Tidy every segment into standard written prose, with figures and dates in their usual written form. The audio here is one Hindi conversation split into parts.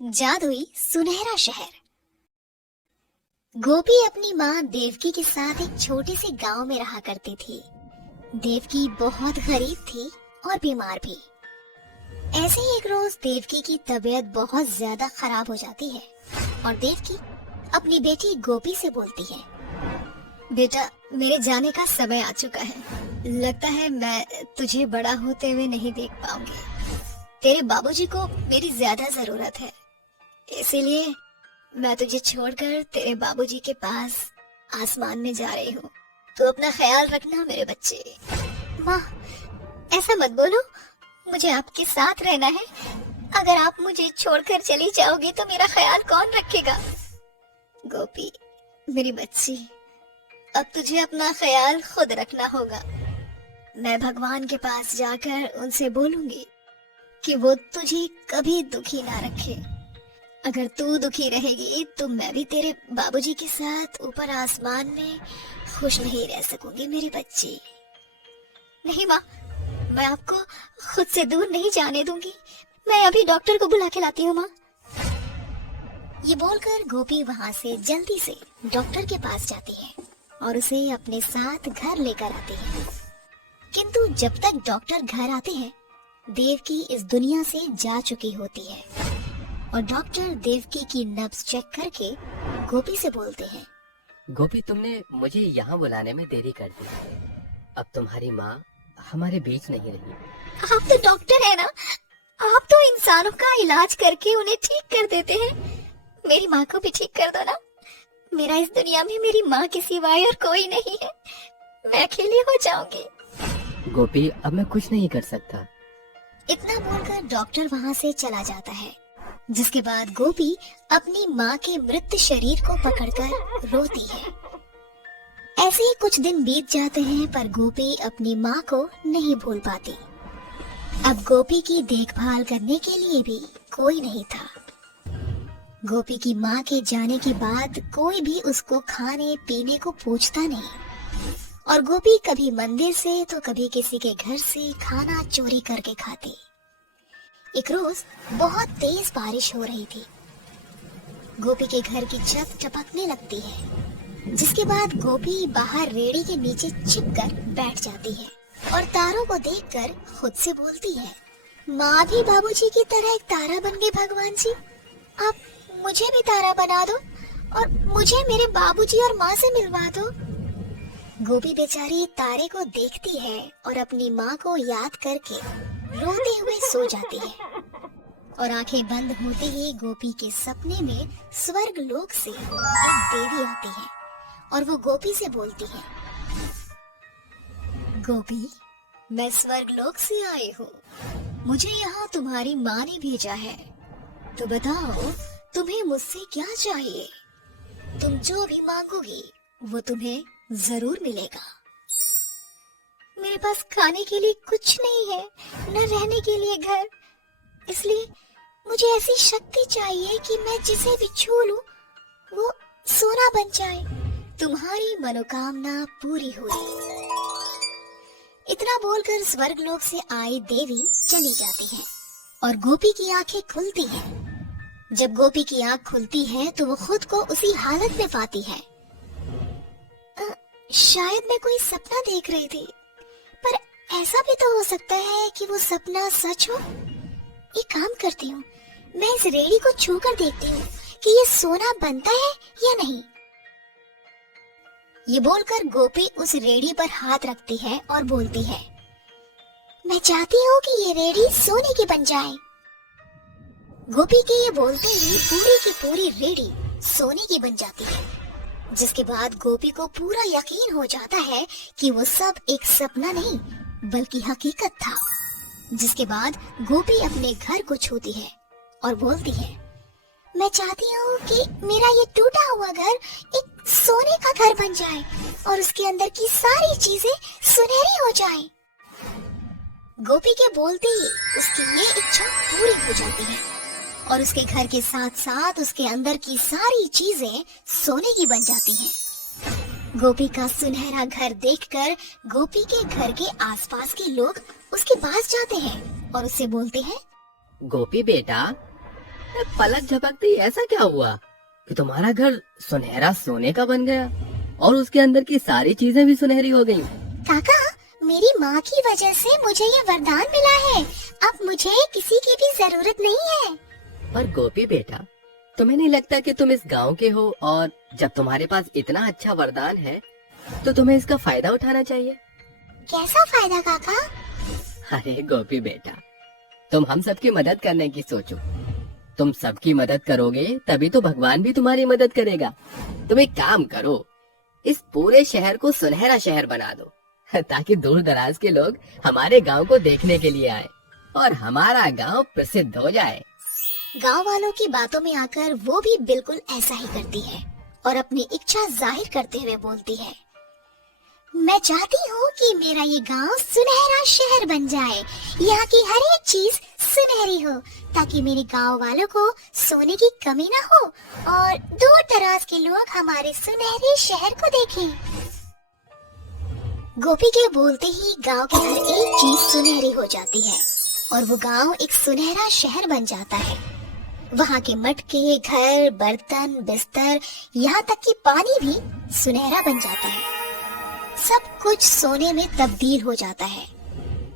जादुई सुनहरा शहर। गोपी अपनी माँ देवकी के साथ एक छोटे से गांव में रहा करती थी। देवकी बहुत गरीब थी और बीमार भी। ऐसे ही एक रोज देवकी की तबीयत बहुत ज्यादा खराब हो जाती है और देवकी अपनी बेटी गोपी से बोलती है, बेटा, मेरे जाने का समय आ चुका है। लगता है मैं तुझे बड़ा होते हुए नहीं देख पाऊंगी। तेरे बाबूजी को मेरी ज्यादा जरूरत है, इसीलिए मैं तुझे छोड़कर तेरे बाबूजी के पास आसमान में जा रही हूँ। तू अपना ख्याल रखना मेरे बच्चे। माँ, ऐसा मत बोलो, मुझे आपके साथ रहना है। अगर आप मुझे छोड़कर चली जाओगी तो मेरा ख्याल कौन रखेगा? गोपी, मेरी बच्ची, अब तुझे अपना ख्याल खुद रखना होगा। मैं भगवान के पास जाकर उनसे बोलूंगी कि वो तुझे कभी दुखी ना रखे। अगर तू दुखी रहेगी तो मैं भी तेरे बाबूजी के साथ ऊपर आसमान में खुश नहीं रह सकूंगी मेरी बच्ची। नहीं माँ, मैं आपको खुद से दूर नहीं जाने दूंगी। मैं अभी डॉक्टर को बुला के लाती हूँ माँ। ये बोलकर गोपी वहाँ से जल्दी से डॉक्टर के पास जाती है और उसे अपने साथ घर लेकर आती है। किंतु जब तक डॉक्टर घर आते हैं, देवकी इस दुनिया से जा चुकी होती है और डॉक्टर देवकी की नब्ज चेक करके गोपी से बोलते हैं, गोपी, तुमने मुझे यहाँ बुलाने में देरी कर दी। अब तुम्हारी माँ हमारे बीच नहीं रही। आप तो डॉक्टर है ना, आप तो इंसानों का इलाज करके उन्हें ठीक कर देते हैं। मेरी माँ को भी ठीक कर दो ना। मेरा इस दुनिया में मेरी माँ के सिवाय और कोई नहीं है। मैं अकेली हो जाऊंगी। गोपी, अब मैं कुछ नहीं कर सकता। इतना बोलकर डॉक्टर वहाँ से चला जाता है, जिसके बाद गोपी अपनी माँ के मृत शरीर को पकड़कर रोती है। ऐसे ही कुछ दिन बीत जाते हैं, पर गोपी अपनी माँ को नहीं भूल पाती। अब गोपी की देखभाल करने के लिए भी कोई नहीं था। गोपी की माँ के जाने के बाद कोई भी उसको खाने पीने को पूछता नहीं और गोपी कभी मंदिर से तो कभी किसी के घर से खाना चोरी करके खाती। एक रोज बहुत तेज बारिश हो रही थी। गोपी के घर की छत टपकने लगती है, जिसके बाद गोपी बाहर रेड़ी के नीचे छिपकर बैठ जाती है और तारों को देखकर खुद से बोलती है, माँ भी बाबूजी की तरह एक तारा बन गई। भगवान जी, आप मुझे भी तारा बना दो और मुझे मेरे बाबूजी और माँ से मिलवा दो। गोपी बेचारी तारे को देखती है और अपनी माँ को याद करके रोते हुए सो जाती है और आंखें बंद होते ही गोपी के सपने में स्वर्ग लोक से एक देवी आती है और वो गोपी से बोलती है, गोपी, मैं स्वर्ग लोक से आई हूँ। मुझे यहाँ तुम्हारी माँ ने भेजा है। तो बताओ, तुम्हें मुझसे क्या चाहिए? तुम जो भी मांगोगी वो तुम्हें जरूर मिलेगा। मेरे पास खाने के लिए कुछ नहीं है, न रहने के लिए घर, इसलिए मुझे ऐसी शक्ति चाहिए कि मैं जिसे भी छू लूं वो सोना बन जाए। तुम्हारी मनोकामना पूरी हुई। इतना बोलकर स्वर्गलोक से आई देवी चली जाती है और गोपी की आंखें खुलती हैं। जब गोपी की आंख खुलती है तो वो खुद को उसी हालत में पाती है। शायद मैं कोई सपना देख रही थी, पर ऐसा भी तो हो सकता है कि वो सपना सच हो। एक काम करती हूँ, मैं इस रेड़ी को छू कर देखती हूँ कि ये सोना बनता है या नहीं। ये बोलकर गोपी उस रेड़ी पर हाथ रखती है और बोलती है, मैं चाहती हूँ कि ये रेड़ी सोने की बन जाए। गोपी के ये बोलते ही पूरी की पूरी रेड़ी सोने की बन जाती है, जिसके बाद गोपी को पूरा यकीन हो जाता है कि वो सब एक सपना नहीं बल्कि हकीकत था। जिसके बाद गोपी अपने घर को छूती है और बोलती है, मैं चाहती हूँ कि मेरा ये टूटा हुआ घर एक सोने का घर बन जाए और उसके अंदर की सारी चीजें सुनहरी हो जाए। गोपी के बोलते ही उसकी ये इच्छा पूरी हो जाती है और उसके घर के साथ साथ उसके अंदर की सारी चीजें सोने की बन जाती हैं। गोपी का सुनहरा घर देखकर गोपी के घर के आसपास के लोग उसके पास जाते हैं और उससे बोलते हैं, गोपी बेटा, पलक झपकते ही ऐसा क्या हुआ कि तुम्हारा घर सुनहरा सोने का बन गया और उसके अंदर की सारी चीजें भी सुनहरी हो गईं? काका, मेरी माँ की वजह से मुझे ये वरदान मिला है। अब मुझे किसी की भी जरूरत नहीं है। पर गोपी बेटा, तुम्हें नहीं लगता कि तुम इस गांव के हो और जब तुम्हारे पास इतना अच्छा वरदान है तो तुम्हें इसका फायदा उठाना चाहिए? कैसा फायदा काका? अरे गोपी बेटा, तुम हम सबकी मदद करने की सोचो। तुम सबकी मदद करोगे तभी तो भगवान भी तुम्हारी मदद करेगा। तुम एक काम करो, इस पूरे शहर को सुनहरा शहर बना दो ताकि दूर दराज के लोग हमारे गांव को देखने के लिए आए और हमारा गांव प्रसिद्ध हो जाए। गांव वालों की बातों में आकर वो भी बिल्कुल ऐसा ही करती है और अपनी इच्छा जाहिर करते हुए बोलती है, मैं चाहती हूँ कि मेरा ये गांव सुनहरा शहर बन जाए। यहाँ की हर एक चीज सुनहरी हो ताकि मेरे गांव वालों को सोने की कमी न हो और दूर दराज के लोग हमारे सुनहरे शहर को देखें। गोपी के बोलते ही गांव की हर एक चीज सुनहरी हो जाती है और वो गांव एक सुनहरा शहर बन जाता है। वहाँ के मटके, घर, बर्तन, बिस्तर, यहाँ तक कि पानी भी सुनहरा बन जाता है। सब कुछ सोने में तब्दील हो जाता है।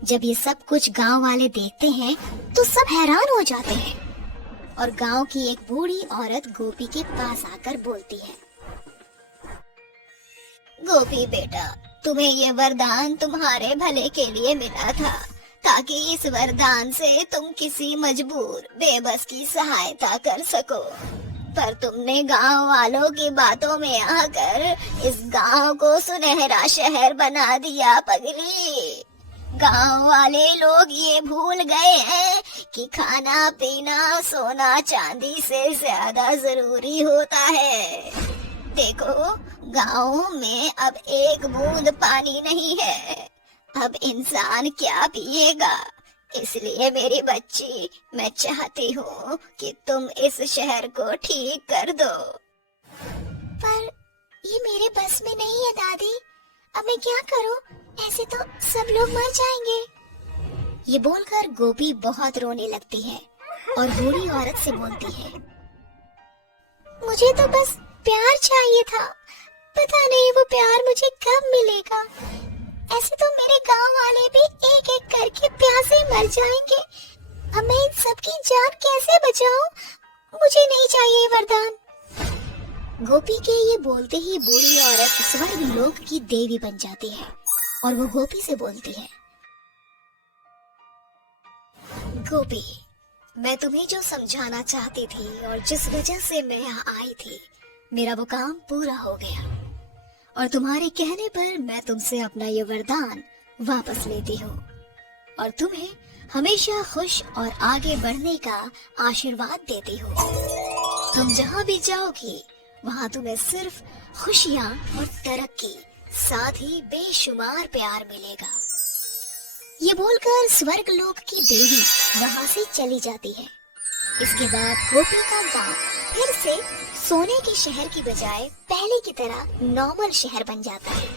जब ये सब कुछ गांव वाले देखते हैं तो सब हैरान हो जाते हैं और गांव की एक बूढ़ी औरत गोपी के पास आकर बोलती है, गोपी बेटा, तुम्हें ये वरदान तुम्हारे भले के लिए मिला था ताकि इस वरदान से तुम किसी मजबूर बेबस की सहायता कर सको। पर तुमने गांव वालों की बातों में आकर इस गांव को सुनहरा शहर बना दिया पगली। गांव वाले लोग ये भूल गए हैं कि खाना पीना सोना चांदी से ज्यादा जरूरी होता है। देखो, गांव में अब एक बूंद पानी नहीं है। अब इंसान क्या पिएगा? इसलिए मेरी बच्ची, मैं चाहती हूँ कि तुम इस शहर को ठीक कर दो। पर ये मेरे बस में नहीं है दादी। अब मैं क्या करूँ? ऐसे तो सब लोग मर जाएंगे। ये बोलकर गोपी बहुत रोने लगती है और बूढ़ी औरत से बोलती है, मुझे तो बस प्यार चाहिए था। पता नहीं वो प्यार मुझे कब मिलेगा। ऐसे तो मेरे गांव वाले भी एक एक करके प्यासे मर जाएंगे। अब मैं इन सबकी जान कैसे बचाऊं? मुझे नहीं चाहिए वरदान। गोपी के ये बोलते ही बूढ़ी औरत स्वर्ग लोक की देवी बन जाती है और वो गोपी से बोलती है, गोपी, मैं तुम्हें जो समझाना चाहती थी और जिस वजह से मैं यहाँ आई थी, मेरा वो काम पूरा हो गया और तुम्हारे कहने पर मैं तुमसे अपना ये वरदान वापस लेती हूँ और तुम्हें हमेशा खुश और आगे बढ़ने का आशीर्वाद देती हूँ। तुम जहाँ भी जाओगी वहाँ तुम्हें सिर्फ खुशियाँ और तरक्की, साथ ही बेशुमार प्यार मिलेगा। ये बोलकर स्वर्ग लोक की देवी वहाँ से चली जाती है। इसके बाद गोपी का गांव फिर से सोने के शहर की बजाय पहले की तरह नॉर्मल शहर बन जाता है।